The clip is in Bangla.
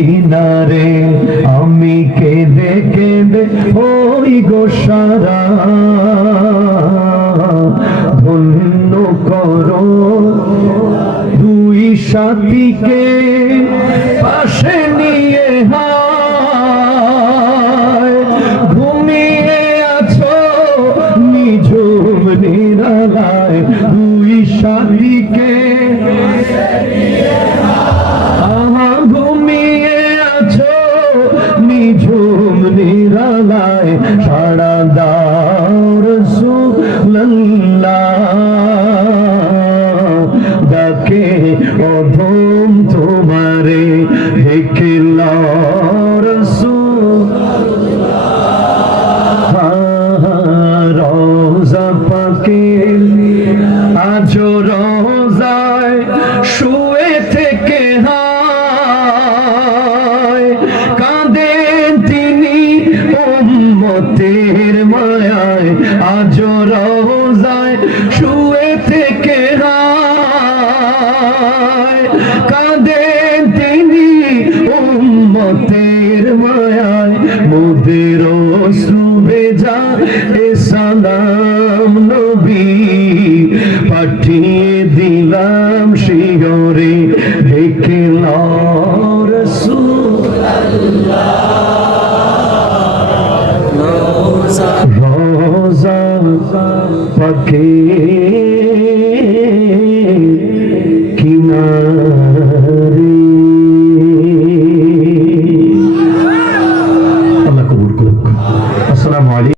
কিনারে আমি কেঁদে কেঁদে ওই গো সারা। ধন্য করো দুই সাথীকে পাশে নিয়ে ঘুমিয়ে আছো নিঝুম নিরালায় দুই সাথীকে সাড়া দাওর ডাকে অধম তোমারে দেখে রোজা উম্মতের মায়ায় আজ রোজায় শুয়ে থেকে কাঁদেন তিনি উম্মতের মায়ায়, মোদের শ্রুবে যা এ সালাম নবী। পাঠিয়ে দিলাম শিগরে পথে কিনারে। আল্লাহ কবুল করুক। আসসালামু আলাইকুম।